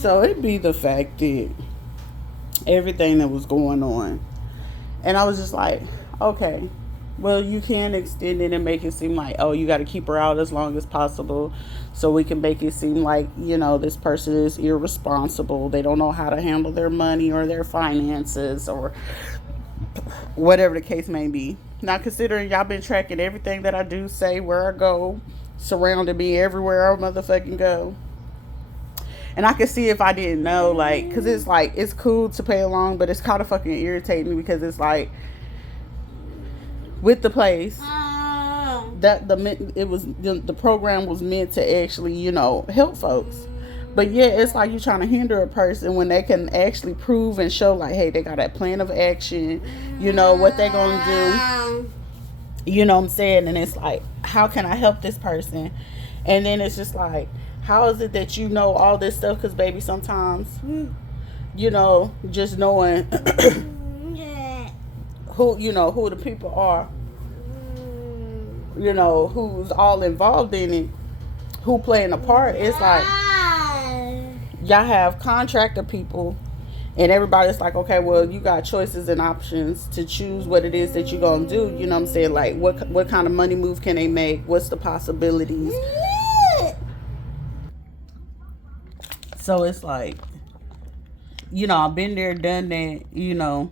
So it be the fact that everything that was going on. And I was just like, okay, well, you can extend it and make it seem like, oh, you got to keep her out as long as possible. So we can make it seem like, this person is irresponsible. They don't know how to handle their money or their finances or whatever the case may be. Now, considering y'all been tracking everything that I do, say, where I go, surrounding me everywhere I motherfucking go. And I can see if I didn't know, like, because it's like, it's cool to play along, but it's kind of fucking irritating because it's like, with the place, that the program was meant to actually, help folks. But yeah, it's like you're trying to hinder a person when they can actually prove and show, like, hey, they got that plan of action, what they gonna do. You know what I'm saying? And it's like, how can I help this person? And then it's just like, how is it that you know all this stuff? Because, baby, sometimes, just knowing who the people are, who's all involved in it, who playing a part. It's like, y'all have contractor people, and everybody's like, okay, well, you got choices and options to choose what it is that you're going to do. You know what I'm saying? Like, what kind of money move can they make? What's the possibilities? So it's like, I've been there, done that,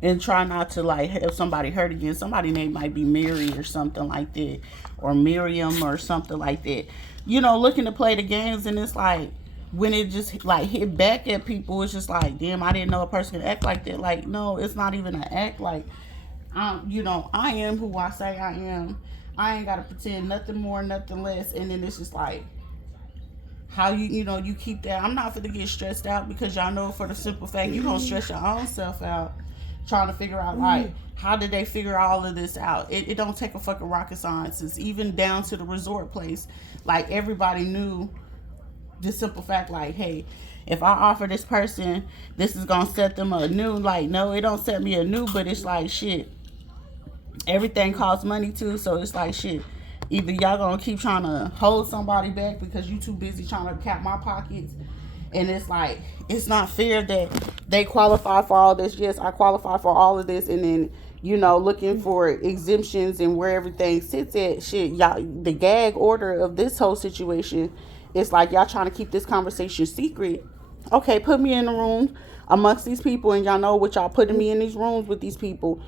and try not to, like, have somebody hurt again. Somebody's name might be Mary or something like that, or Miriam or something like that. Looking to play the games, and it's like, when it just, like, hit back at people, it's just like, damn, I didn't know a person could act like that. Like, no, it's not even an act. Like, I am who I say I am. I ain't got to pretend nothing more, nothing less. And then it's just like, how you keep that. I'm not going to get stressed out because y'all know for the simple fact you're going to stress your own self out trying to figure out, like, how did they figure all of this out? It don't take a fucking rocket scientist. Even down to the resort place. Like, everybody knew the simple fact, like, hey, if I offer this person, this is going to set them anew. Like, no, it don't set me anew, but it's like, shit, everything costs money too. So it's like, shit, either y'all gonna keep trying to hold somebody back because you too busy trying to cap my pockets, and it's like, it's not fair that they qualify for all this. Yes, I qualify for all of this, and then looking for exemptions and where everything sits at. Shit, y'all, the gag order of this whole situation, it's like y'all trying to keep this conversation secret. Okay, put me in the room amongst these people, and y'all know what y'all putting me in these rooms with these people.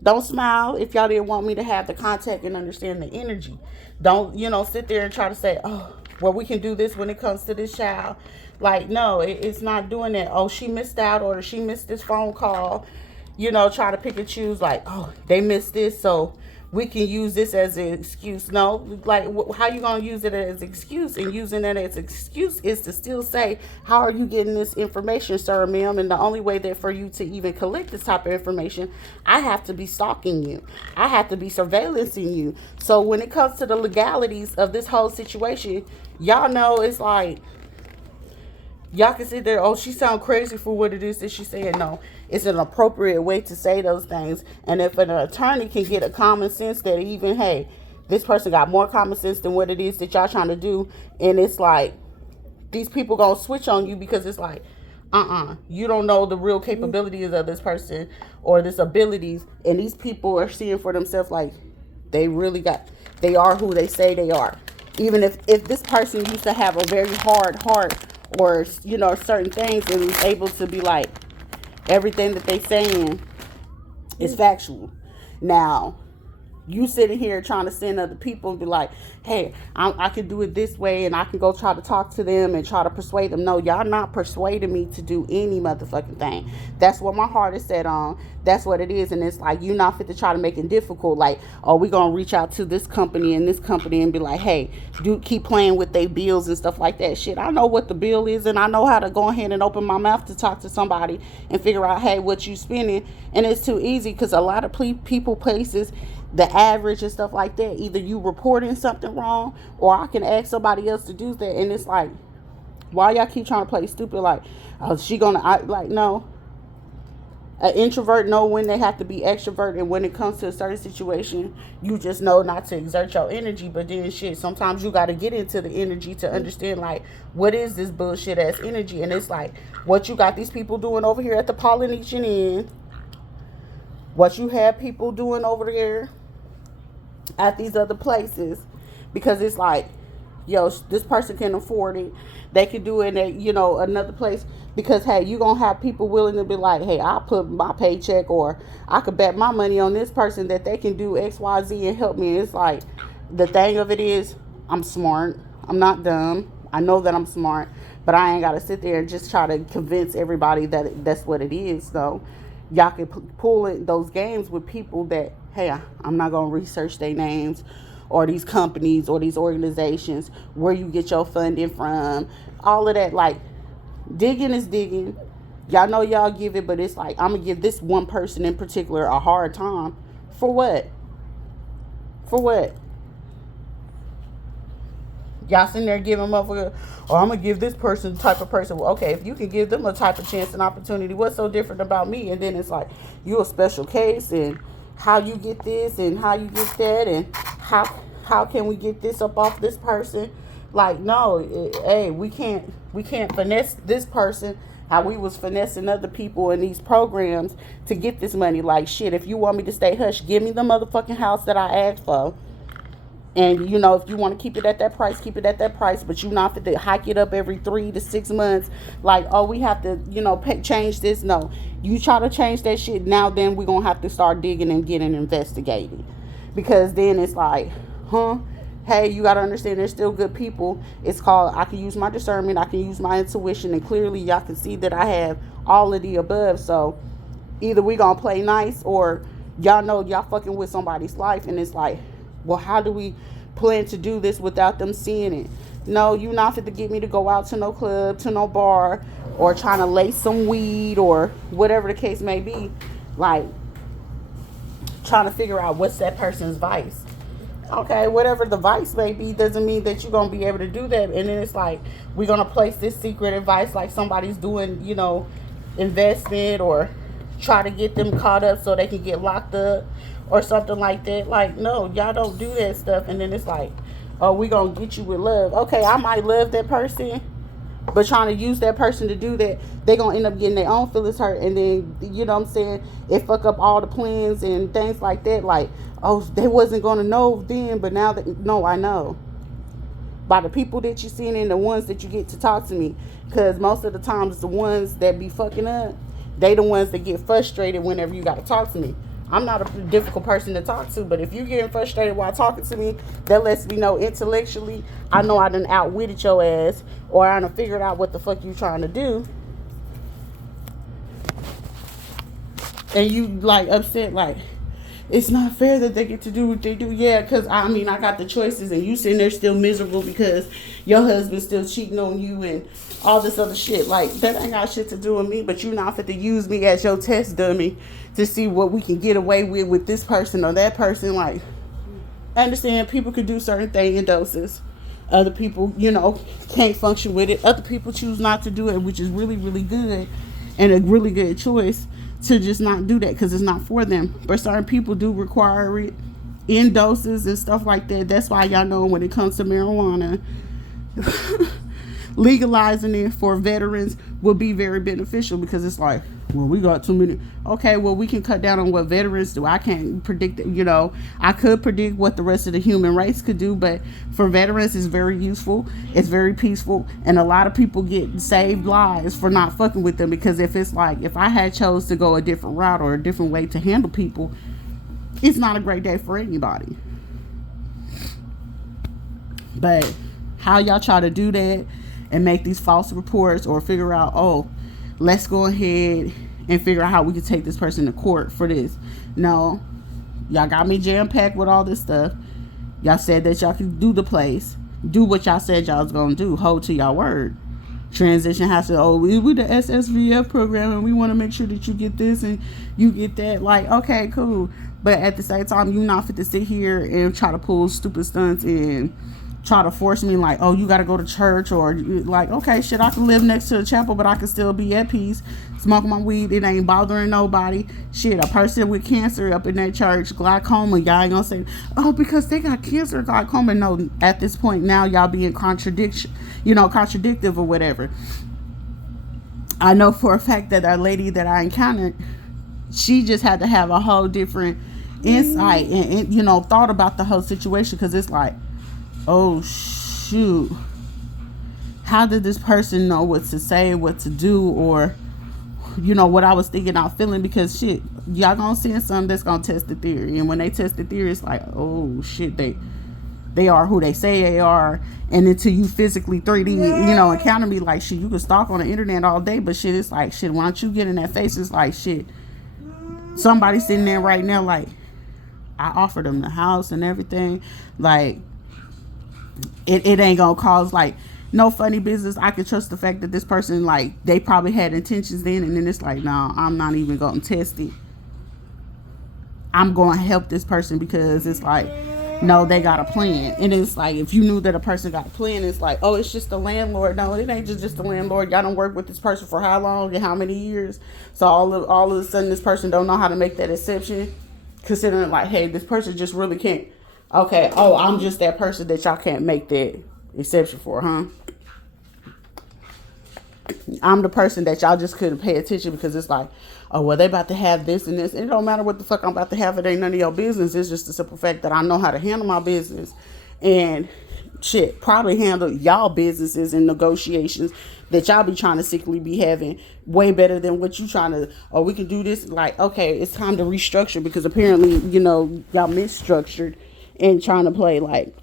Don't smile if y'all didn't want me to have the contact and understand the energy. Don't, sit there and try to say, oh, well, we can do this when it comes to this child. Like, no, it's not doing that. Oh, she missed out, or she missed this phone call. Try to pick and choose, like, oh, they missed this, so we can use this as an excuse. No, like, how you gonna use it as an excuse? And using it as an excuse is to still say, how are you getting this information, sir, ma'am? And the only way that for you to even collect this type of information, I have to be stalking you. I have to be surveillancing you. So when it comes to the legalities of this whole situation, y'all know it's like, y'all can sit there, oh, she sound crazy for what it is that she's saying. No, it's an appropriate way to say those things. And if an attorney can get a common sense that even, hey, this person got more common sense than what it is that y'all trying to do, and it's like, these people gonna switch on you because it's like, you don't know the real capabilities of this person or this abilities, and these people are seeing for themselves, like, they are who they say they are. Even if this person used to have a very hard heart, or certain things, and was able to be like, everything that they saying is factual. Now, you sitting here trying to send other people and be like, hey, I can do it this way, and I can go try to talk to them and try to persuade them. No, y'all not persuading me to do any motherfucking thing. That's what my heart is set on. That's what it is. And it's like, you not fit to try to make it difficult. Like, oh, we gonna reach out to this company and be like, hey, keep playing with their bills and stuff like that. Shit, I know what the bill is, and I know how to go ahead and open my mouth to talk to somebody and figure out, hey, what you spending. And it's too easy because a lot of people, places, the average and stuff like that, either you reporting something wrong, or I can ask somebody else to do that. And it's like, why y'all keep trying to play stupid? Like, oh, she gonna, like, no. An introvert know when they have to be extrovert, and when it comes to a certain situation, you just know not to exert your energy. But then shit, sometimes you got to get into the energy to understand like what is this bullshit ass energy. And it's like what you got these people doing over here at the Polynesian Inn, what you have people doing over there at these other places, because it's like, yo, this person can afford it. They could do it at, another place, because hey, you gonna have people willing to be like, hey, I'll put my paycheck, or I could bet my money on this person that they can do XYZ and help me. It's like, the thing of it is, I'm smart. I'm not dumb. I know that I'm smart, but I ain't gotta sit there and just try to convince everybody that that's what it is. So y'all can pull in those games with people that, hey, I'm not gonna research their names, or these companies or these organizations, where you get your funding from, all of that. Like, digging is digging. Y'all know y'all give it, but it's like, I'm gonna give this one person in particular a hard time. For what? For what? Y'all sitting there giving them up for, or I'm gonna give this person the type of person. Well, okay, if you can give them a type of chance and opportunity, what's so different about me? And then it's like, you a special case, and how you get this and how you get that, and how can we get this up off this person? Like, no, hey, we can't finesse this person how we was finessing other people in these programs to get this money. Like, shit, if you want me to stay hush, give me the motherfucking house that I asked for. And, if you want to keep it at that price, keep it at that price. But you not fit to hike it up every 3 to 6 months. Like, oh, we have to, change this. No. You try to change that shit now, then we're going to have to start digging and getting investigated. Because then it's like, hey, you got to understand there's still good people. It's called, I can use my discernment. I can use my intuition. And clearly y'all can see that I have all of the above. So either we going to play nice, or y'all know y'all fucking with somebody's life. And it's like, well, how do we plan to do this without them seeing it? No, you not fit to get me to go out to no club, to no bar, or trying to lace some weed, or whatever the case may be. Like, trying to figure out what's that person's vice. Okay, whatever the vice may be doesn't mean that you're going to be able to do that. And then it's like, we're going to place this secret advice like somebody's doing, investment, or try to get them caught up so they can get locked up or something like that. Like, no, y'all don't do that stuff. And then it's like, oh, we gonna get you with love. Okay, I might love that person, but trying to use that person to do that, they gonna end up getting their own feelings hurt. And then, you know what I'm saying, it fuck up all the plans and things like that. Like, oh, they wasn't gonna know then, but now that, no, I know by the people that you seen and the ones that you get to talk to me. Because most of the times the ones that be fucking up, they the ones that get frustrated whenever you got to talk to me. I'm not a difficult person to talk to, but if you're getting frustrated while talking to me, that lets me know intellectually, I know I done outwitted your ass, or I done figured out what the fuck you trying to do. And you like upset, like, it's not fair that they get to do what they do. Yeah, because I got the choices, and you sitting there still miserable because your husband's still cheating on you and all this other shit. Like, that ain't got shit to do with me, but you not fit to use me as your test dummy to see what we can get away with this person or that person. Like, I understand people could do certain things in doses. Other people, can't function with it. Other people choose not to do it, which is really, really good and a really good choice to just not do that because it's not for them. But certain people do require it in doses and stuff like that. That's why y'all know when it comes to marijuana, legalizing it for veterans will be very beneficial, because it's like, well, we got too many. Okay, well, we can cut down on what veterans do. I can't predict it, I could predict what the rest of the human race could do, but for veterans, it's very useful. It's very peaceful, and a lot of people get saved lives for not fucking with them, because if it's like, if I had chose to go a different route or a different way to handle people, it's not a great day for anybody. But how y'all try to do that and make these false reports, or figure out, oh, let's go ahead and figure out how we can take this person to court for this. No, y'all got me jam-packed with all this stuff. Y'all said that y'all could do the place. Do what y'all said y'all was going to do. Hold to y'all word. Transition has to, oh, we the SSVF program, and we want to make sure that you get this and you get that. Like, okay, cool. But at the same time, you not fit to sit here and try to pull stupid stunts and try to force me like, oh, you got to go to church, or like, okay, shit, I can live next to the chapel, but I can still be at peace, smoke my weed, it ain't bothering nobody. Shit, a person with cancer up in that church, glaucoma, y'all ain't gonna say, oh, because they got cancer, glaucoma. No, at this point now, y'all being contradictive or whatever. I know for a fact that that lady that I encountered, she just had to have a whole different insight and thought about the whole situation, because it's like, oh shoot, how did this person know what to say, what to do, or what I was thinking, out feeling? Because shit, y'all gonna see something that's gonna test the theory, and when they test the theory, it's like, oh shit, they are who they say they are. And until you physically 3D encounter me, like shit, you can stalk on the internet all day, but shit, it's like shit, why don't you get in that face? It's like shit, somebody sitting there right now, like, I offered them the house and everything, like it ain't gonna cause like no funny business. I can trust the fact that this person, like, they probably had intentions then, and then it's like, no, I'm not even gonna test it. I'm gonna help this person because it's like, no, they got a plan. And it's like, if you knew that a person got a plan, it's like, oh, it's just the landlord. No, it ain't just the landlord. Y'all don't work with this person for how long and how many years? So all of a sudden this person don't know how to make that exception, considering like, hey, this person just really can't. Okay, oh, I'm just that person that y'all can't make that exception for, huh? I'm the person that y'all just couldn't pay attention because it's like, oh, well, they about to have this and this. It don't matter what the fuck I'm about to have. It ain't none of your business. It's just the simple fact that I know how to handle my business. And shit, probably handle y'all businesses and negotiations that y'all be trying to secretly be having way better than what you trying to, oh, we can do this. Like, okay, it's time to restructure because apparently, y'all misstructured and trying to play like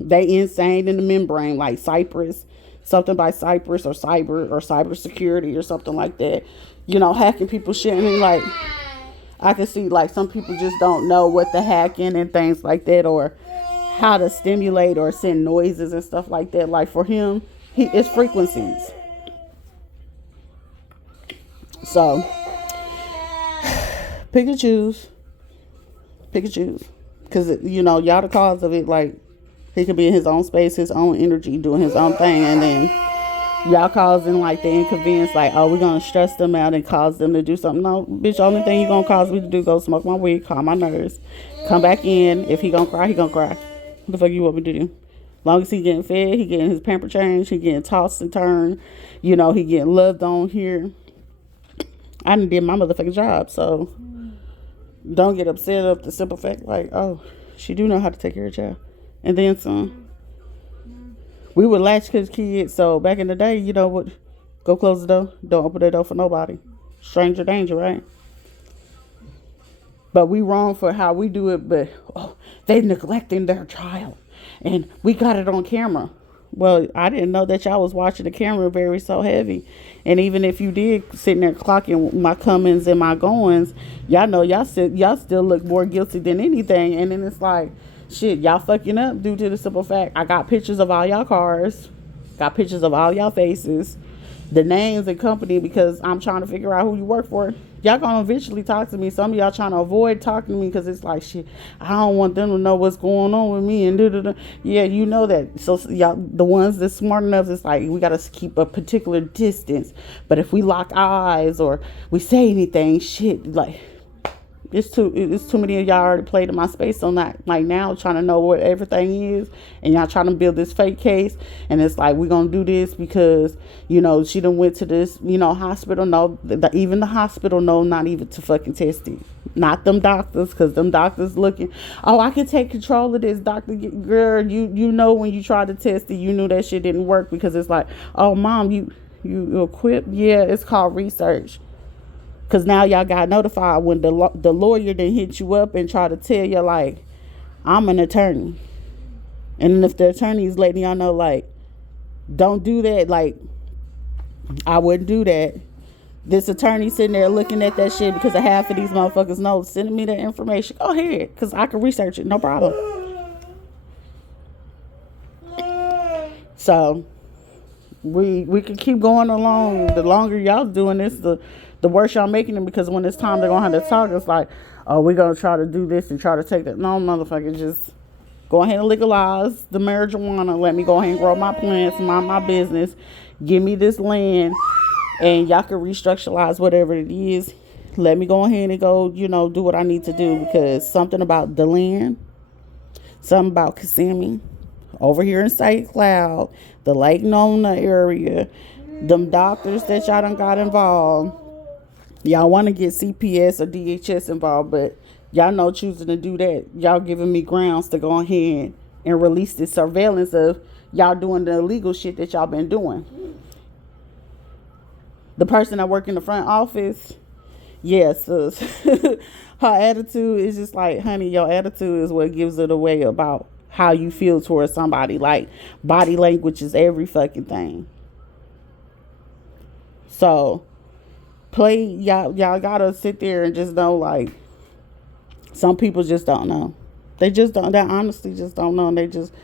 they insane in the membrane, like Cypress, something by Cypress or cyber security or something like that. Hacking people shit. And like, I can see like some people just don't know what the hacking and things like that, or how to stimulate or send noises and stuff like that. Like for him, it's frequencies. So pick and choose. Because, y'all the cause of it. Like, he could be in his own space, his own energy, doing his own thing. And then y'all causing, like, the inconvenience. Like, oh, we're going to stress them out and cause them to do something. No, bitch, the only thing you're going to cause me to do, go smoke my weed, calm my nerves, come back in. If he going to cry, he going to cry. What the fuck you want me to do? As long as he getting fed, he getting his pamper change, he getting tossed and turned. He getting loved on here. I done did my motherfucking job, so don't get upset up the simple fact like, oh, she do know how to take care of a child. And then some. We were latchkey kids, so back in the day, what? Go close the door. Don't open the door for nobody. Stranger danger, right? But we wrong for how we do it, but they neglecting their child. And we got it on camera. Well, I didn't know that y'all was watching the camera very so heavy. And even if you did sitting there clocking my comings and my goings, y'all know y'all still look more guilty than anything. And then it's like, shit, y'all fucking up due to the simple fact I got pictures of all y'all cars, got pictures of all y'all faces, the names and company, because I'm trying to figure out who you work for. Y'all gonna eventually talk to me. Some of y'all trying to avoid talking to me because it's like, shit, I don't want them to know what's going on with me and da-da-da. Yeah, you know that. So y'all, the ones that's smart enough, it's like we gotta keep a particular distance. But if we lock eyes or we say anything, shit, like it's too many of y'all already played in my space. So not like now trying to know what everything is, and y'all trying to build this fake case, and it's like we're gonna do this because she done went to this hospital. No, even the hospital know not even to fucking test it. Not them doctors, because them doctors looking, oh, I can take control of this, doctor. Girl, you know when you tried to test it, you knew that shit didn't work, because it's like, oh, mom, you equipped. Yeah, it's called research. Because now y'all got notified when the lawyer then hit you up and try to tell you, like, I'm an attorney. And then if the attorney is letting y'all know, like, don't do that, like, I wouldn't do that. This attorney sitting there looking at that shit because of half of these motherfuckers know, sending me that information. Go ahead, because I can research it, no problem. So, we can keep going along. The longer y'all doing this, the worse y'all making them, because when it's time they're gonna have to talk, it's like, oh, we're gonna try to do this and try to take that. No, motherfucker, just Go ahead and legalize the marijuana. Let me go ahead and grow my plants, mind my business. Give me this land, and y'all can restructuralize whatever it is. Let me go ahead and go, do what I need to do, because something about the land, something about Kissimmee, over here in St. Cloud, the Lake Nona area, them doctors that y'all done got involved. Y'all want to get CPS or DHS involved, but y'all know choosing to do that, y'all giving me grounds to go ahead and release this surveillance of y'all doing the illegal shit that y'all been doing. The person that work in the front office, yes, her attitude is just like, honey, your attitude is what gives it away about how you feel towards somebody. Like, body language is every fucking thing. So y'all gotta sit there and just know, like, some people just don't know. They just don't. They honestly just don't know. And they just,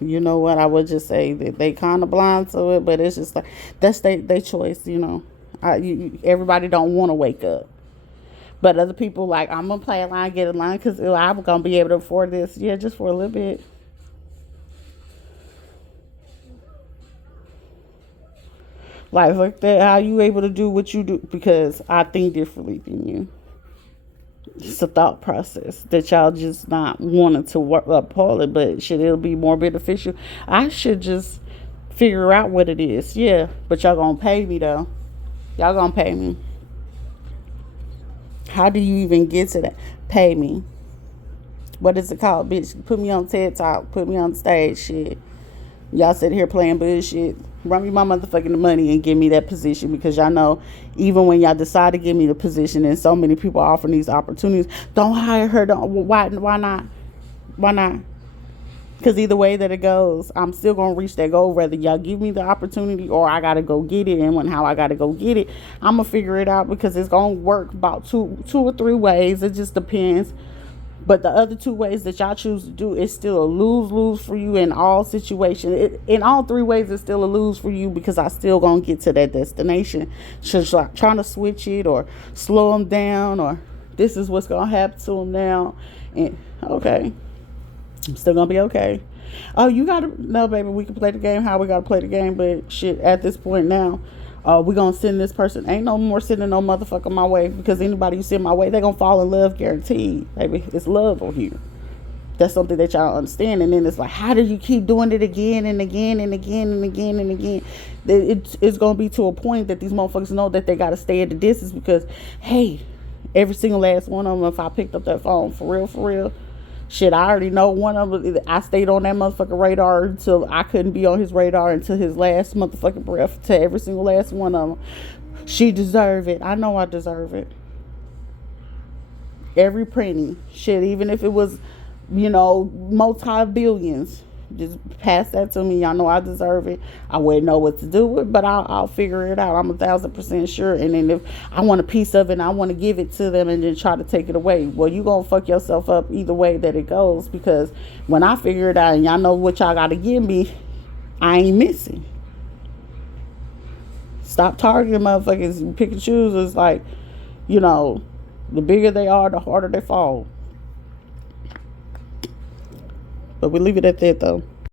you know what? I would just say that they kind of blind to it, but it's just like, that's their choice. Everybody don't want to wake up, but other people like, I'm gonna play a line, get a line, because I'm gonna be able to afford this. Yeah, just for a little bit. Like that, how you able to do what you do? Because I think differently than you. It's a thought process that y'all just not wanting to work uphold it, but should it be more beneficial? I should just figure out what it is. Yeah, but y'all gonna pay me though. Y'all gonna pay me. How do you even get to that? Pay me. What is it called, bitch? Put me on TED Talk. Put me on stage. Shit. Y'all sit here playing bullshit. Run me my motherfucking money and give me that position, because y'all know, even when y'all decide to give me the position, and so many people offering these opportunities, don't hire her. Why not? Why not? Because either way that it goes, I'm still gonna reach that goal, whether y'all give me the opportunity or I gotta go get it. And how I gotta go get it, I'm gonna figure it out, because it's gonna work about two or three ways. It just depends. But the other two ways that y'all choose to do, is still a lose-lose for you in all situations. In all three ways, it's still a lose for you, because I still gonna get to that destination. Just like trying to switch it or slow them down, or this is what's gonna happen to them now. And okay, I'm still gonna be okay. Oh, you gotta no, baby. We can play the game how we gotta play the game, but shit, at this point now, we gonna send this person. Ain't no more sending no motherfucker my way, because anybody you send my way, they gonna fall in love, guaranteed. Baby, it's love on here. That's something that y'all understand. And then it's like, how do you keep doing it again and again and again and again and again? It's gonna be to a point that these motherfuckers know that they gotta stay at the distance, because hey, every single last one of them, if I picked up that phone, for real, shit, I already know one of them. I stayed on that motherfucking radar until I couldn't be on his radar, until his last motherfucking breath, to every single last one of them. She deserve it. I know I deserve it. Every penny. Shit, even if it was, multi-billions. Just pass that to me. Y'all know I deserve it. I wouldn't know what to do with it, but I'll figure it out. I'm 1,000% sure. And then if I want a piece of it and I want to give it to them and then try to take it away, well, you gonna fuck yourself up either way that it goes, because when I figure it out and y'all know what y'all gotta give me, I ain't missing. Stop targeting motherfuckers and pick and choose. It's like, the bigger they are, the harder they fall. But we leave it at that, though.